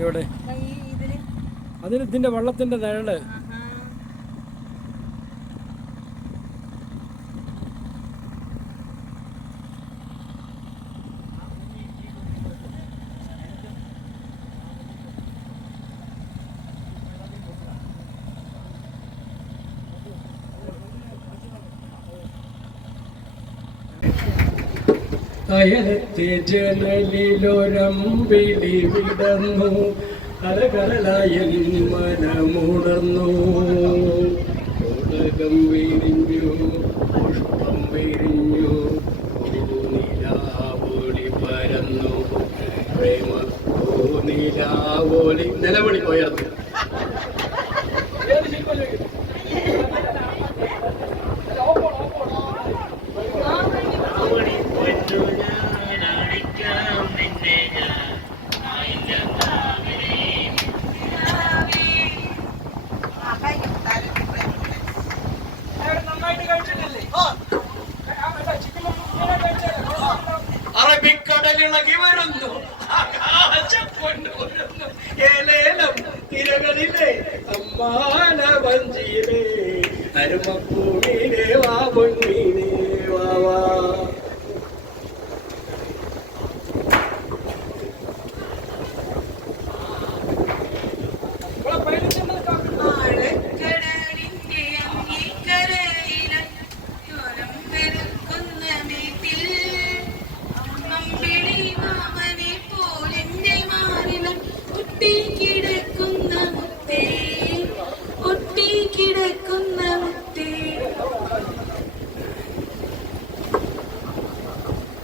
എവിടെ? ഇതിൽ അതിന് ഇതിന്റെ വെള്ളത്തിന്റെ നിഴൽ. അയലത്തെ ജനലിലൊരമ്പിളി വിടന്നു കലകലായൻ മനമുണർന്നു. ഉലകം വിരിഞ്ഞു പുഷ്പം വിരിഞ്ഞു. നിലാവോളി പരന്നു. പ്രേമ നിലാവോളി നിലവിളി പോയത് அம்மான வஞ்சியிலே அருமப்பூவிலே வா ஒன்று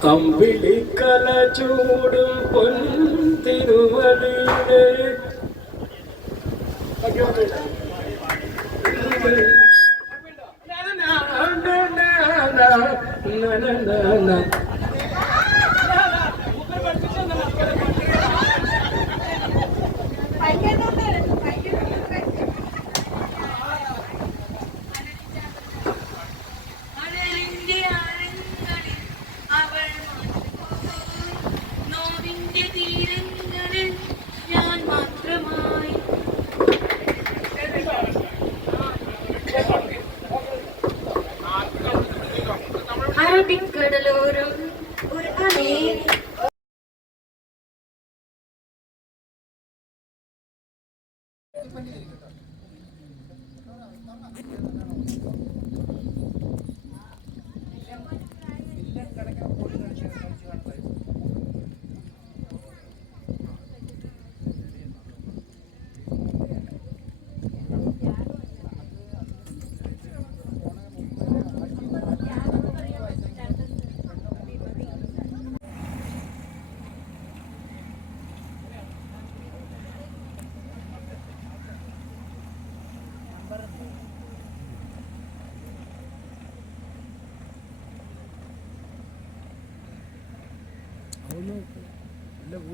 അമ്പിളിക്കല ചൂടും പൊൻതിരുവടിയിലെ അഴലിന്റെ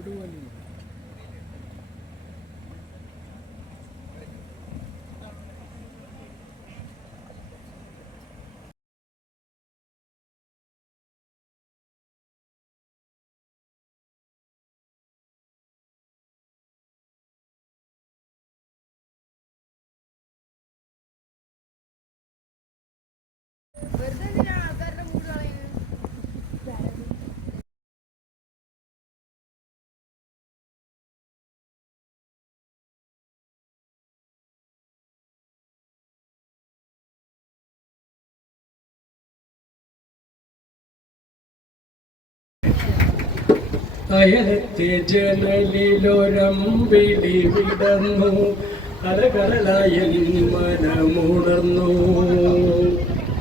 do you? അയലത്തെ ജനലിലൊരമ്പിളി വിടന്നു കലകലായൻ മനമുണർന്നു.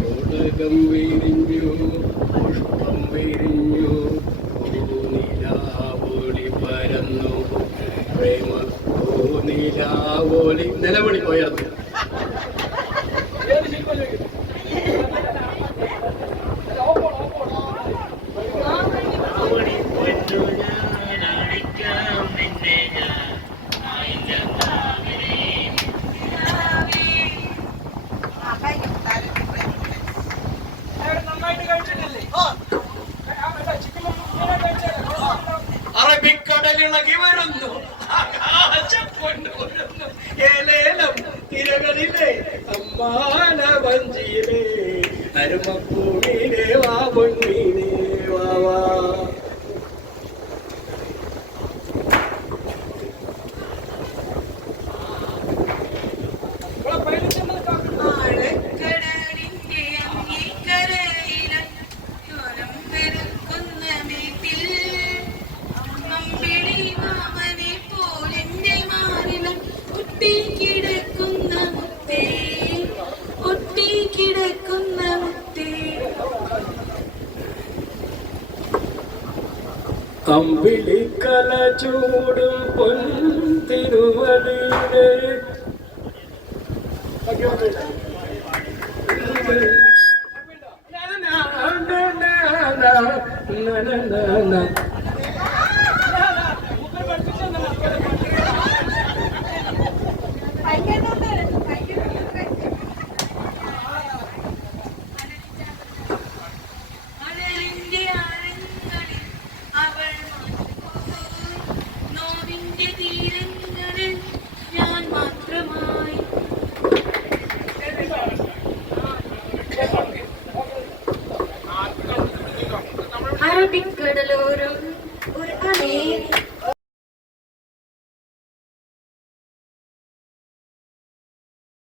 ഉലകം വിരിഞ്ഞു പുഷ്പം വിരിഞ്ഞു. നിലാവോളി പരന്നു. പ്രേമ നിലാവോളി നിലവിളി പോയത് அருமான வஞ்சியிலே அருமப்பூவிலே வா பொன்னிலே അമ്പിളിക്കല ചൂടും പൊൻ തിരുവടിയിലെ മഴലിന്റെ ഒരു അലേ